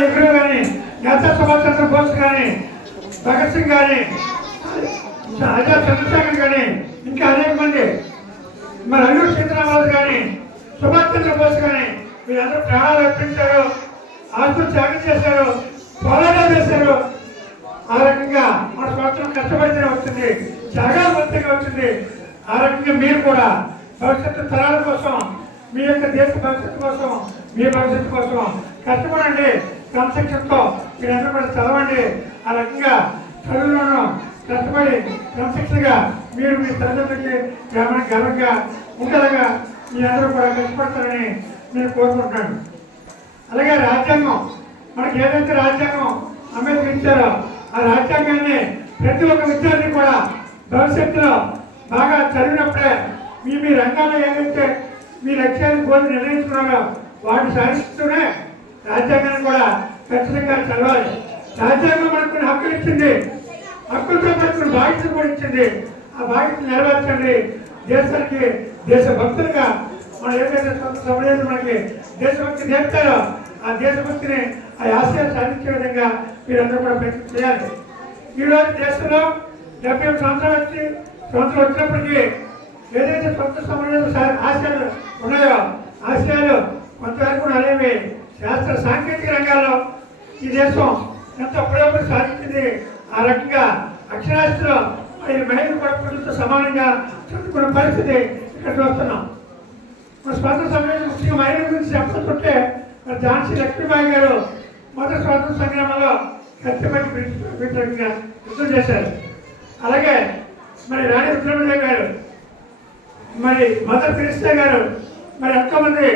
నెహ్రూ కానీ, నేతా సుభాష్ చంద్రబోస్ కానీ, భగత్ సింగ్ కానీ, ఆజాద్ చంద్రశేఖర్ కానీ, ఇంకా అనేక మంది, మరి అల్లూరి సీతారామరాజు కానీ, సుభాష్ చంద్రబోస్ కానీ వీళ్ళందరూ ప్రాణాలు అర్పించారు, ఆస్తులు త్యాగం చేశారు, పోరాటాలు చేశారు. ఆ రకంగా మన సంవత్సరం కష్టపడితేనే వచ్చింది, త్యాగాలు వస్తేనే వచ్చింది. ఆ రకంగా మీరు కూడా భవిష్యత్తు తరాల కోసం, మీ యొక్క దేశ భవిష్యత్తు కోసం, మీ భవిష్యత్తు కోసం కష్టపడండి. క్రమశిక్షణతో మీరందరూ కూడా చదవండి. ఆ రకంగా చదువులను కష్టపడి క్రమశిక్షణగా మీరు మీ తల్లిదండ్రులకి గ్రామానికి గర్వంగా ఉండేలాగా మీరందరూ కూడా కష్టపడతారని నేను కోరుకుంటున్నాను. అలాగే రాజ్యాంగం, మనకి ఏదైతే రాజ్యాంగం అంబేద్కర్ ఇచ్చారో ఆ రాజ్యాంగాన్ని ప్రతి ఒక్క విద్యార్థి కూడా భవిష్యత్తులో బాగా చదివినప్పుడే మీ రంగాల్లో ఏదైతే మీ లక్ష్యాన్ని కోరి నిర్ణయించుకున్నారో వాటిని సాధిస్తూనే రాజ్యాంగాన్ని కూడా ఖచ్చితంగా చదవాలి. రాజ్యాంగం మనకు కొన్ని హక్కులు ఇచ్చింది, హక్కులతో పాటు కొన్ని బాధ్యతలు కూడా ఇచ్చింది. ఆ బాధ్యతలు నెరవేర్చండి. దేశానికి దేశభక్తులుగా మనం ఏదైతే సమయంలో మనకి దేశభక్తి నేర్పుతారో ఆ దేశభక్తిని ఆ ఆశయాలు సాధించే విధంగా మీరందరూ కూడా ప్రయత్నం చేయాలి. ఈరోజు దేశంలో 70 సంవత్సరాలు వచ్చినప్పటికీ ఏదైతే స్వతంత్ర సమరయోధుల ఆశయాలు ఉన్నాయో ఆశయాలు కొంతవరకు అనేవి శాస్త్ర సాంకేతిక రంగాల్లో ఈ దేశం ఎంత పురోగతి సాధించింది. ఆ రకంగా అక్షరాస్యతలో మహిళలు కూడా పురుషులతో సమానంగా చదువుకున్న పరిస్థితి ఇక్కడ చూస్తున్నాం. మన స్వాతంత్ర సమయంలో ముఖ్యంగా మహిళల గురించి చెప్పకుంటే మరి ఝాన్సీ లక్ష్మీబాయి గారు మొదటి స్వాతంత్ర సంగ్రామంలో కత్తిపట్టి వ్యతిరేకంగా యుద్ధం చేశారు. అలాగే మరి రాణి రుద్రమదేవి గారు, మరి మదర్ తెరిసా గారు మరి ఎంతోమంది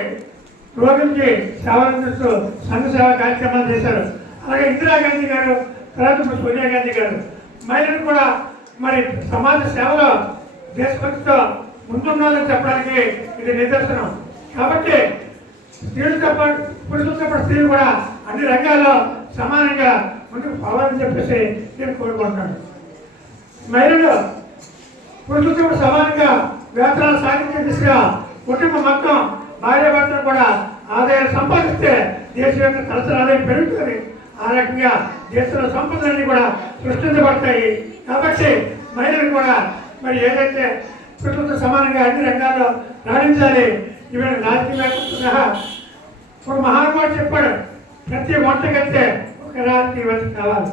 రోగులకి సేవలందిస్తూ సంఘ సేవా కార్యక్రమాలు చేశారు. అలాగే ఇందిరాగాంధీ గారు, తర్వాత సోనియా గాంధీ గారు మహిళలు కూడా మరి సమాజ సేవలో దేశభక్తితో ముందున్నారని చెప్పడానికి ఇది నిదర్శనం. కాబట్టి స్త్రీలతో పాటు పురుషులతో పాటు స్త్రీలు కూడా అన్ని రంగాల్లో సమానంగా ముందుకు పోవాలని చెప్పేసి నేను కోరుకుంటున్నాను. మహిళలు పురుషులతో పాటు సమానంగా వేతనాలు సాధించే దిశగా కుటుంబం మొత్తం భార్య భర్తలు కూడా ఆదాయాలు సంపాదిస్తే దేశం యొక్క తలసరి ఆదాయం పెరుగుతుంది. ఆ రకంగా దేశంలో సంపదలన్నీ కూడా సృష్టించబడతాయి. కాబట్టి మహిళలు కూడా మరి ఏదైతే పురుషులతో సమానంగా అన్ని రంగాల్లో రాణించాలి. ఈవేళ రాజకీయవేత్తలు సహా ఒక మహానుభావుడు చెప్పాడు, ప్రతి వంటగత్తె ఒక రాజకీయవేత్త కావాలి,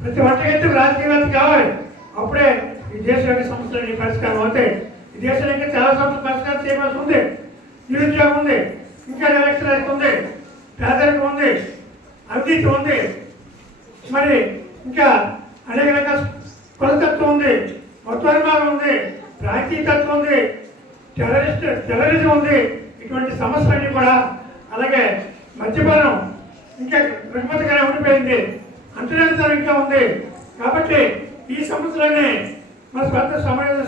ప్రతి వంటగత్తె రాజకీయవేత్త కావాలి. అప్పుడే ఈ దేశం యొక్క సమస్యలన్నీ పరిష్కారం అవుతాయి. ఈ దేశంలో ఇంకా చాలా సమస్యలు పరిష్కారం చేయవలసి ఉంది. నిరుద్యోగం ఉంది, ఇంకా నిరక్షరాస్యత ఉంది, పేదరికం ఉంది, అవినీతి ఉంది, మరి ఇంకా అనేక రకాల కులతత్వం ఉంది, మతోన్మాదం ఉంది, ప్రాంతీయతత్వం ఉంది, టెర్రరిజం ఉంది. ఇటువంటి సమస్యలన్నీ కూడా, అలాగే మద్యపానం ఇంకా రుగ్మతగానే ఉండిపోయింది, అంతర్జాతీయం ఇంకా ఉంది. కాబట్టి ఈ సమస్యలన్నీ మన స్వంత సమయం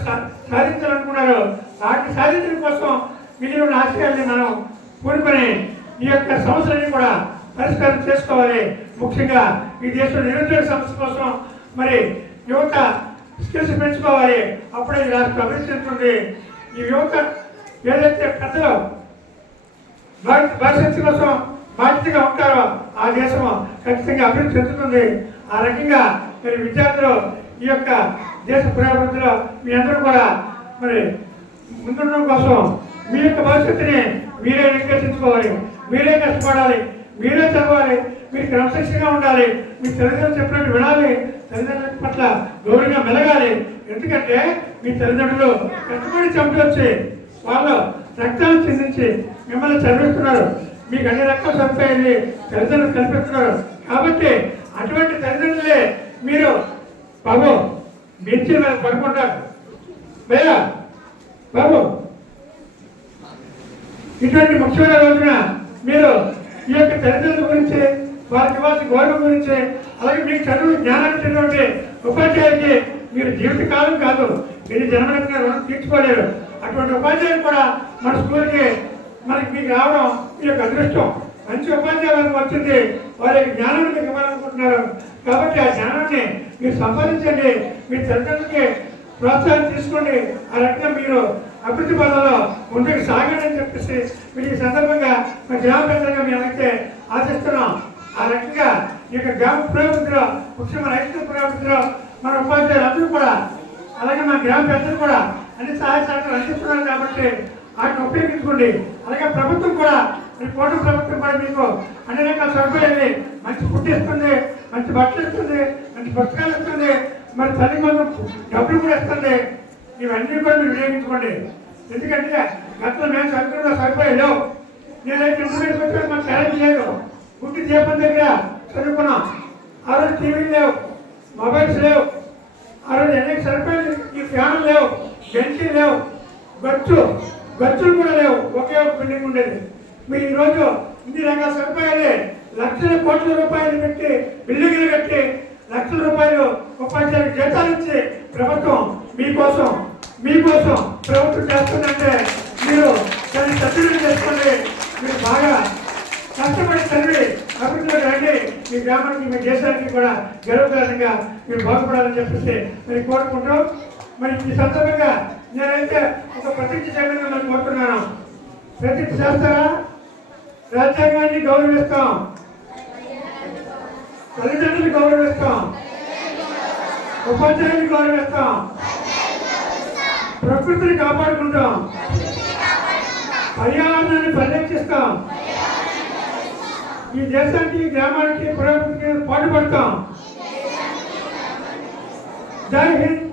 సాధించాలనుకున్నారు. వాటిని సాధించడం కోసం మిగిలిన ఆశయాల్ని మనం కూడుకొని ఈ యొక్క సమస్యలన్నీ కూడా పరిష్కారం చేసుకోవాలి. ముఖ్యంగా ఈ దేశంలో నిరుద్యోగ సమస్య కోసం మరి యువత స్కిల్స్ పెంచుకోవాలి. అప్పుడే ఈ రాష్ట్రం అభివృద్ధి చెందుతుంది. ఈ యువత ఏదైతే పెద్దలు భవిష్యత్తు కోసం బాధ్యతగా ఉంటారో ఆ దేశం ఖచ్చితంగా అభివృద్ధి చెందుతుంది. ఆ రకంగా మరి విద్యార్థులు ఈ యొక్క దేశ పురోభివృద్ధిలో మీ అందరూ కూడా మరి ముందుండడం కోసం మీ యొక్క భవిష్యత్తుని మీరే నిర్దేశించుకోవాలి, మీరే కష్టపడాలి, మీరే చదవాలి, మీరు క్రమశిక్షణగా ఉండాలి, మీ తల్లిదండ్రులు చెప్పినట్టు వినాలి, తల్లిదండ్రుల పట్ల గౌరవంగా మెలగాలి. ఎందుకంటే మీ తల్లిదండ్రులు కష్టపడి చంపొచ్చి వాళ్ళు రక్తాలు చెందించి మిమ్మల్ని చదివిస్తున్నారు, మీకు అన్ని రకాల సరిపోయింది తల్లిదండ్రులు కల్పిస్తున్నారు. కాబట్టి అటువంటి తల్లిదండ్రులే మీరు బాబు బెంచీ మీద పడుకుంటారు లేదా బాబు. ఇటువంటి ముఖ్యమైన రోజున మీరు ఈ యొక్క తల్లిదండ్రుల గురించి, వారికి ఇవ్వాల్సిన గౌరవం గురించి, అలాగే మీకు చదువు జ్ఞానాన్ని ఉపాధ్యాయులకి మీరు జీవితకాలం కాదు, మీరు జన్మలెత్తిన రుణం తీర్చుకోలేరు. అటువంటి ఉపాధ్యాయులు కూడా మన స్కూల్కి మనకి మీకు రావడం మీ యొక్క అదృష్టం. మంచి ఉపాధ్యాయులకు వచ్చింది, వారి యొక్క జ్ఞానాన్ని మీకు ఇవ్వాలనుకుంటున్నారు. కాబట్టి ఆ జ్ఞానాన్ని మీరు సంపాదించండి, మీ తల్లిదండ్రులకి ప్రోత్సాహం తీసుకోండి. ఆ రకంగా మీరు అభివృద్ధి పదంలో ముందుకు సాగండి అని చెప్పేసి మీరు ఈ సందర్భంగా మా గ్రామ ప్రజలుగా మేము అయితే ఆశిస్తున్నాం. ఆ రకంగా ఈ యొక్క గ్రామ పురోగతిలో ముఖ్యంగా మన రైతు పురోగతిలో మన ఉపాధ్యాయులు అందరూ కూడా అలాగే మన గ్రామ పెద్దలు కూడా అన్ని సహాయ సహకారాలు అందిస్తున్నారు కాబట్టి వాటిని ఉపయోగించుకోండి. అలాగే ప్రభుత్వం కూడా మీ కోట ప్రభుత్వం కూడా మీకు అన్ని రకాల సౌకర్యాలు మంచి ఫుడ్ ఇస్తుంది, మంచి బట్టలు ఇస్తుంది, మంచి పుస్తకాలు ఇస్తుంది, మరి తల్లి మంది డబ్బులు కూడా ఇస్తుంది. ఇవన్నీ కూడా మీరు వినియోగించుకోండి. ఎందుకంటే గతంలో మేము చదువుకున్న సౌకర్యాలు లేవు. నేనైతే ఇంటర్మీడియట్ వచ్చాక మాకు కరెంట్ లేదు. గుడ్డి దీపం దగ్గర చదువుకున్నాం. ఆ రోజు టీవీలు లేవు, మొబైల్స్ లేవు. ఆ రోజు అనేక సరిపోయింది. ఈ ఫ్యాన్లు లేవు, బెంచీలు లేవు, గచ్చులు కూడా లేవు. ఒకే ఒక బిల్డింగ్ ఉండేది. మీరు ఈరోజు ఇన్ని రకాల సరిపోయాలి. లక్షల కోట్ల రూపాయలు పెట్టి బిల్డింగ్లు కట్టి లక్షల రూపాయలు ఉపాధ్యాయులకు జీతాలు ఇచ్చి ప్రభుత్వం మీకోసం ప్రభుత్వం చేస్తుందంటే మీరు దాన్ని సద్వినియోగం చేసుకోండి. మీరు బాగా కష్టపడి చదివి అభివృద్ధిలోకి రండి. మీ గ్రామానికి మీ దేశానికి కూడా గర్వకారణంగా మీరు బాగుపడాలని చెప్పేసి నేను కోరుకుంటూ మరి ఈ సందర్భంగా నేనైతే ఒక ప్రతిజ్ఞ చేయడానికి నేను కోరుతున్నాను. ప్రతిజ్ఞ చేస్తారా? రాజ్యాంగాన్ని గౌరవిస్తాం, తల్లిదండ్రులు గౌరవిస్తాం, ఉపాధ్యాయులు గౌరవిస్తాం, ప్రకృతిని కాపాడుకుంటాం, పర్యావరణాన్ని పరిరక్షిస్తాం, ఈ దేశానికి గ్రామానికి పురోగతికి పాటుపడతాం. జై హింద్.